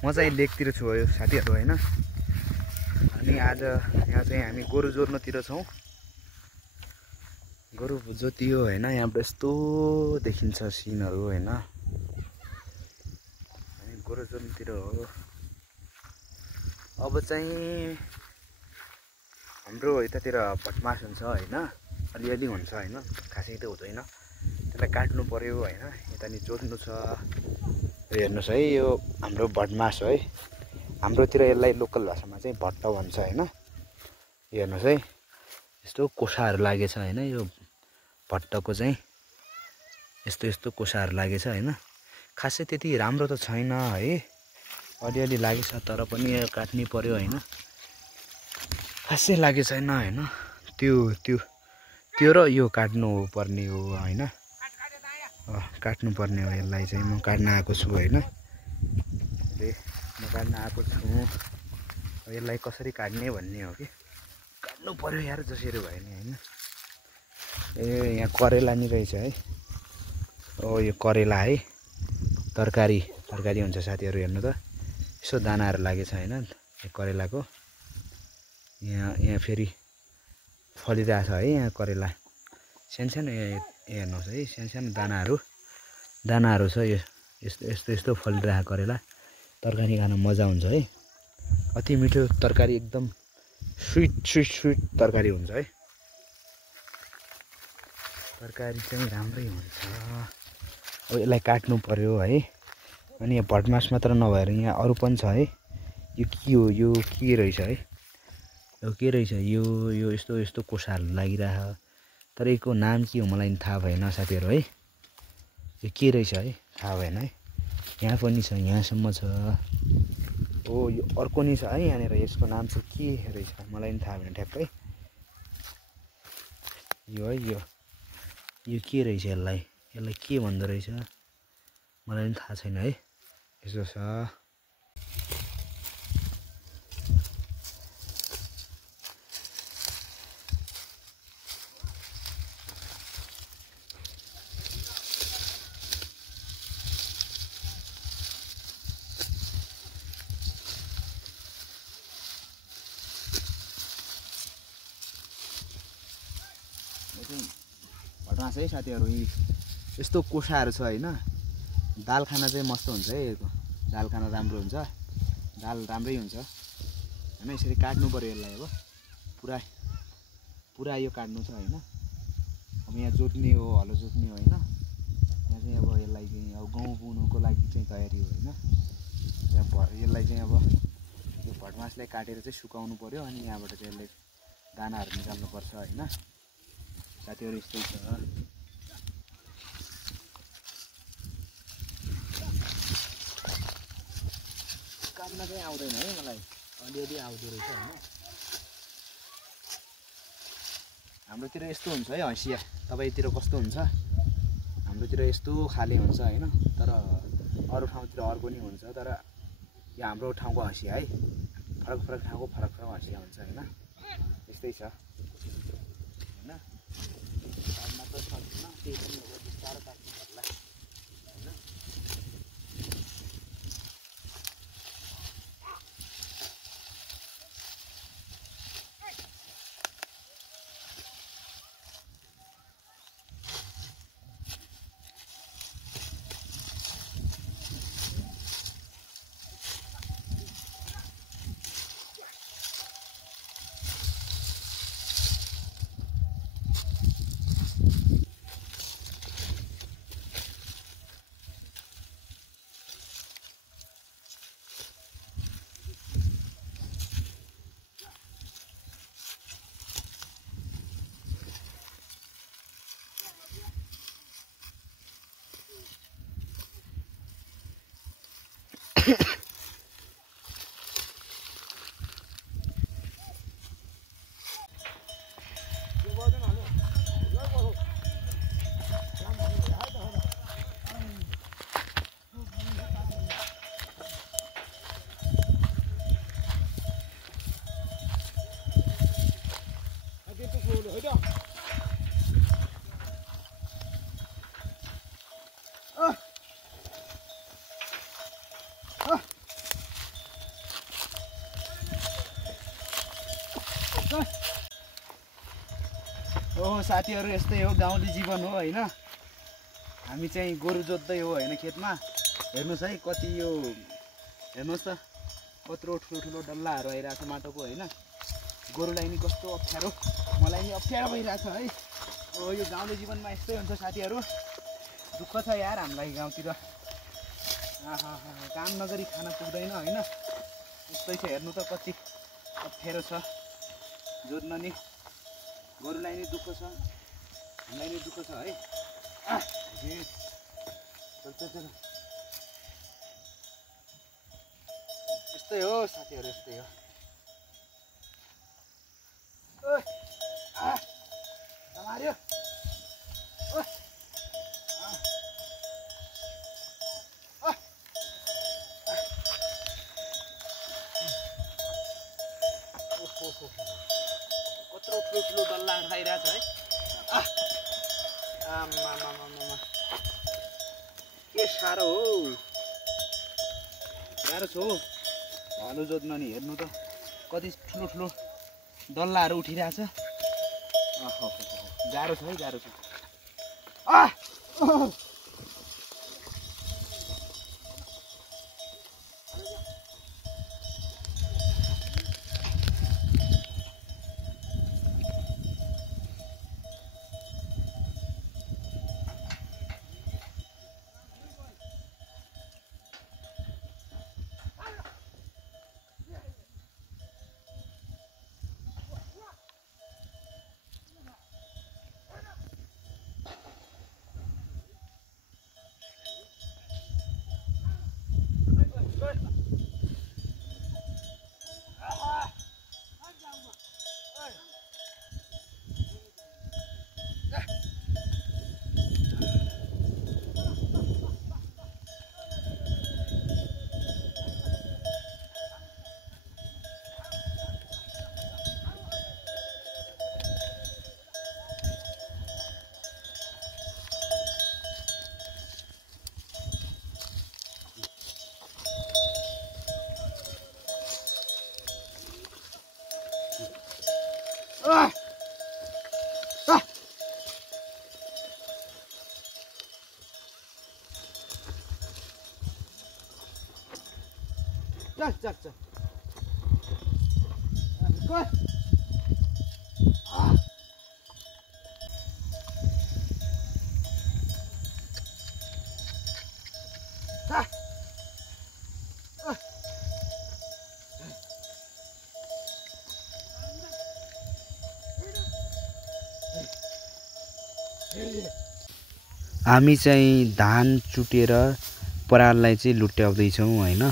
म चाहिँ लेकतिर छु यो साथीहरु हैन। अनि आज यहाँ चाहिँ हामी गोरु जोर्नतिर छौं। गोरु जोतियो हैन, यहाँबाट यस्तो देखिन्छ सिनहरु हैन। अनि गोरु जोर्नतिर हो। अब चाहिँ हाम्रो यतातिर भटमास हुन्छ हैन, अलिअलि हुन्छ हैन, खासै त हुँदैन। त्यसलाई काट्नु पर्यो हैन, यता नि जोत्नु छ। हेर्नुस् है, यो हाम्रो भटमास है। हाम्रोतिर यसलाई लोकल भाषामा चाहिँ भट्ट भन्छ हैन। हेर्नुस् है, यस्तो कोसाहरू लागेछ हैन। यो भट्टको चाहिँ यस्तो यस्तो कोसाहरू लागेछ हैन। खासै त्यति राम्रो त छैन है, अलिअलि लागेछ, तर पनि यो काट्नै पर्यो हैन। खासै लागेको छैन हैन। त्यो र यो काट्नु पर्ने हो हैन। काट्नु पर्ने हो, यसलाई चाहिँ म काट्न आएको छु हैन। म काट्न आएको छु। यसलाई कसरी काट्ने भन्ने हो कि, काट्नु पर्यो यार जसरी भयो नि हैन। यहाँ करेला नि रहेछ है। यो करेला है, तरकारी हुन्छ साथीहरु। हेर्नु त, यसो दानाहरू लागेछ हैन यो करेलाको। यहाँ फेरि फलिरहेछ है यहाँ करेला। सानो हेर्नुहोस् है, सानो दानाहरू छ। यो यस्तो फलिरहेको करेला। तरकारी खान मजा हुन्छ है। अति मिठो तरकारी, एकदम स्वीट तरकारी हुन्छ है। तरकारी चाहिँ राम्रै हुन्छ। अब यसलाई काट्नु पर्यो है। अनि यहाँ भटमास मात्र नभएर यहाँ अरू पनि छ है। यो के हो, यो के रहेछ है, यो के रहेछ, यो यस्तो कोसाहरू लागिरहेछ। तर यसको नाम के हो मलाई नि थाहा भएन साथीहरु है। यो के रहेछ है थाहा भएन है। यहाँ पनि छ, यहाँसम्म छ। हो, यो अर्को नि छ है यहाँनिर। यसको नाम चाहिँ के रहेछ मलाई नि थाहा भएन ठ्याक्कै। यो है, यो के रहेछ, यसलाई के भन्दो रहेछ मलाई पनि थाहा छैन है। यसो छ। भटमास है साथीहरु। यस्तो कोसाहरू छ हैन। दाल खाना चाहिँ मस्त हुन्छ है। यसको दाल खाना राम्रो हुन्छ, दाल राम्रै हुन्छ हैन। यसरी काट्नु पर्यो यसलाई। अब पुरा यो काट्नु छ हैन। अब यहाँ जोत्ने हो, हलो जोत्ने हो हैन। यहाँ चाहिँ अब यसलाई चाहिँ अब गहुँ बुनुको लागि चाहिँ तयारी हो हैन। यसलाई चाहिँ अब यो भटमासलाई काटेर चाहिँ सुकाउनु पर्यो। अनि यहाँबाट चाहिँ यसले दानाहरू निकाल्नु पर्छ हैन साथीहरु। यस्तै छ। काट्न चाहिँ आउँदैन है मलाई, अलिअलि आउँदो रहेछ हैन। हाम्रोतिर यस्तो हुन्छ है हँसिया। तपाईतिर कस्तो हुन्छ? हाम्रोतिर यस्तो खाले हुन्छ हैन। तर अरू ठाउँतिर अर्को नि हुन्छ। तर यो हाम्रो ठाउँको हँसिया है। फरक ठाउँको फरक हँसिया हुन्छ हैन। यस्तै छ हैन। काट्न त सक्दैन, त्यही पनि हो, बिस्तारो काट्नु पर्ला हैन। Ah! साथीहरू यस्तै हो गाउँले जीवन हो हैन हामी चाहिँ गोरु जोत्दै हो हैन खेतमा हेर्नुस् है कति यो हेर्नुस् त कत्रो ठुलो डल्लाहरू आइरहेछ माटोको हैन गोरुलाई नि कस्तो अप्ठ्यारो मलाई नि अप्ठ्यारो भइरहेछ है ओ यो गाउँले जीवनमा यस्तै हुन्छ साथीहरू दुःख छ यार हामीलाई गाउँतिर काम नगरी खाना पुग्दैन हैन यस्तै छ हेर्नु त कति अप्ठ्यारो छ जोत्न नि गोरुलाई नि दुःख छ हामीलाई नि दुःख छ है चल यस्तै हो साथीहरू यस्तै हो मार्यो कत्रो ठुलो डल्ला खाइरहेछ है आमा के साह्रो हो गाह्रो छ हो हलो जोत्न नि हेर्नु त कति ठुलो डल्लाहरू उठिरहेछ गाह्रो छ है गाह्रो छ चल हामी चाहिँ धान चुटेर पराललाई चाहिँ लुट्याउँदैछौँ हैन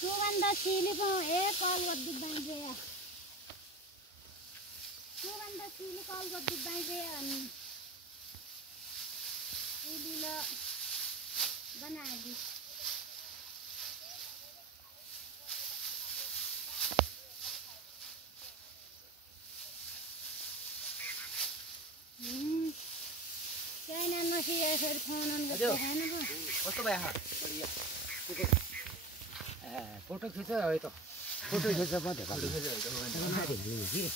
Suwanda sili po call waddu bange ya. Suwanda sili call waddu bange ya. Sili lo bana di. Kaya na siya sir phone on लगता है ना वो. कस्तो भयो हा बढिया फोटो खिच है त फोटो खिच म देखा फोटो खिच